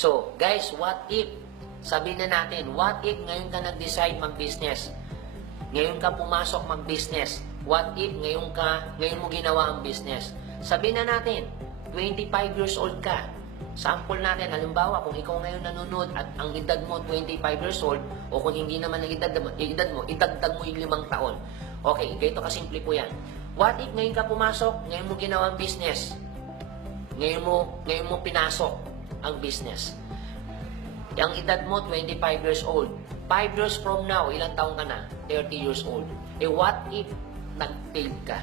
So, guys, what if, sabihin na natin, what if ngayon ka nag-decide mag-business? Ngayon ka pumasok mag-business. What if ngayon mo ginawa ang business? Sabihin na natin, 25 years old ka. Sample natin, halimbawa, kung ikaw ngayon nanonood at ang edad mo 25 years old, o kung hindi naman ang edad mo, idagdag mo yung 5 taon. Okay, ganito kasimple po yan. What if ngayon ka pumasok, ngayon mo ginawa ang business? Ngayon mo pinasok ang business. Ang edad mo, 25 years old. 5 years from now, ilang taon ka na? 30 years old. What if nag-fail ka?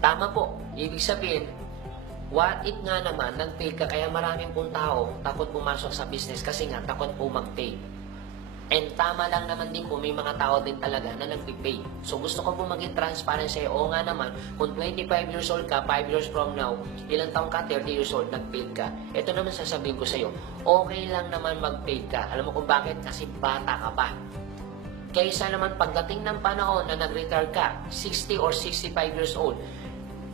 Tama po. Ibig sabihin, what if nga naman, nag-fail ka, kaya maraming pong tao takot pumasok sa business kasi nga takot po mag-fail. And tama lang naman din po, may mga tao din talaga na nag-fail. So gusto ko po maging transparent sa'yo. Oo nga naman, kung 25 years old ka, 5 years from now, ilang taong ka, 30 years old, nag-fail ka. Ito naman sasabihin ko sa'yo, okay lang naman mag-fail ka. Alam mo kung bakit? Kasi bata ka pa. Kaysa naman pagdating ng panahon na nag-retire ka, 60 or 65 years old,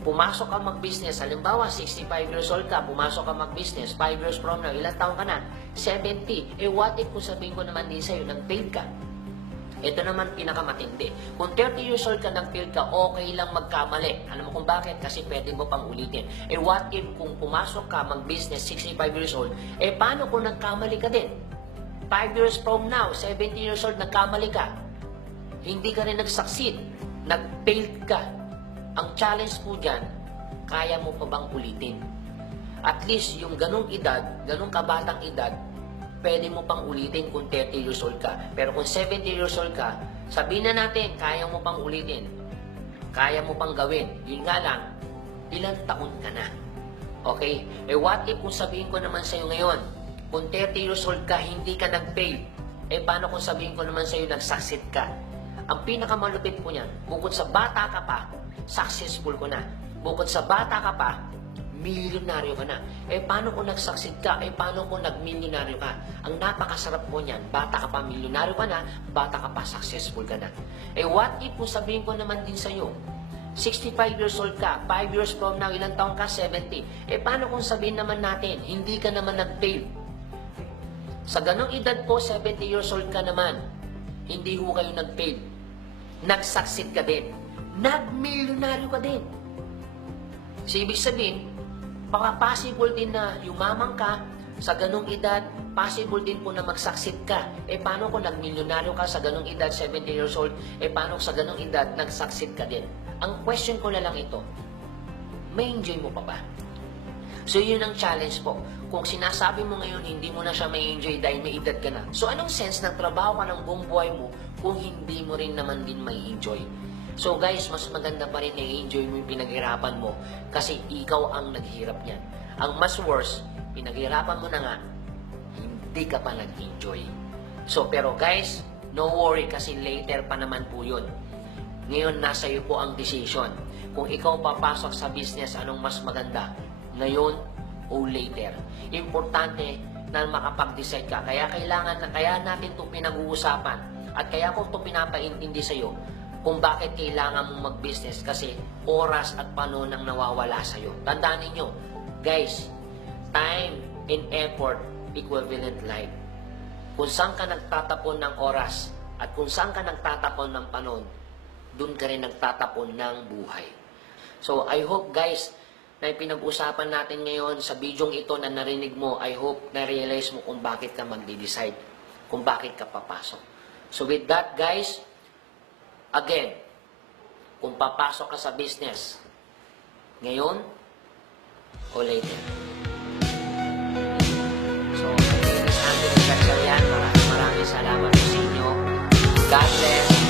pumasok ka mag-business, halimbawa 65 years old ka, pumasok ka mag-business, 5 years from now, ilang taon ka na? 70. What if kung sabihin ko naman din sa'yo, nag-fail ka? Ito naman pinakamatindi. Kung 30 years old ka, nag-fail ka, okay lang magkamali. Alam mo kung bakit? Kasi pwede mo pang ulitin. What if kung pumasok ka mag-business, 65 years old, paano kung nagkamali ka din? 5 years from now, 70 years old, nagkamali ka. Hindi ka rin nag-succeed. Nag-fail ka. Ang challenge po dyan, kaya mo pa bang ulitin? At least yung ganong edad, ganong kabatang edad, pwede mo pang ulitin kung 30 years old ka. Pero kung 70 years old ka, sabihin na natin, kaya mo pang ulitin. Kaya mo pang gawin. Yun nga lang, ilang taon ka na? Okay? What if kung sabihin ko naman sa'yo ngayon, kung 30 years old ka, hindi ka nag-fail, paano kung sabihin ko naman sa'yo, nag-succeed ka? Ang pinakamalupit po niyan, bukod sa bata ka pa, successful ko na. Bukod sa bata ka pa, milyonaryo ka na. Paano kung nag-succeed ka? Paano kung nag-milyonaryo ka? Ang napakasarap po niyan, bata ka pa, milyonaryo ka na, bata ka pa, successful ka na. What if kung sabihin ko naman din sa'yo, 65 years old ka, 5 years from now, ilang taon ka? 70. Paano kung sabihin naman natin, hindi ka naman nag-fail? Sa ganong edad po, 70 years old ka naman, hindi ho kayo nag-fail. Nag-succeed ka din. Nag-milyonaryo ka din. So, ibig sabihin, baka possible din na yumaman ka sa ganong edad, possible din po na mag-succeed ka. Paano kung nag-milyonaryo ka sa ganong edad, 70 years old, paano sa ganong edad, nag-succeed ka din? Ang question ko na lang ito, may enjoy mo pa ba? So, yun ang challenge po. Kung sinasabi mo ngayon, hindi mo na siya may enjoy dahil may edad ka na. So, anong sense ng trabaho ka ng buong buhay mo kung hindi mo rin naman din may enjoy? So guys, mas maganda pa rin na i-enjoy mo yung pinaghirapan mo kasi ikaw ang naghihirap niyan. Ang mas worse, pinaghirapan mo na nga, hindi ka pa nag-enjoy. So pero guys, no worry kasi later pa naman po yun. Ngayon, nasa iyo po ang decision. Kung ikaw papasok sa business, anong mas maganda? Ngayon o later? Importante na makapag-decide ka. Kaya kaya natin ito pinag-uusapan. At kaya ko ito pinapaintindi sa iyo kung bakit kailangan mong mag-business kasi oras at panahon ang nawawala sa'yo. Tandaan ninyo, guys, time and effort equivalent life. Kung saan ka nagtatapon ng oras at kung saan ka nagtatapon ng panahon, dun ka rin nagtatapon ng buhay. So, I hope guys, na pinag-usapan natin ngayon sa bidyong ito na narinig mo, I hope na-realize mo kung bakit ka mag-decide, kung bakit ka papasok. So with that guys, again, kung papasok ka sa business, ngayon o later. So, this is Anthony Gatchalian. Maraming salamat sa inyo. God bless.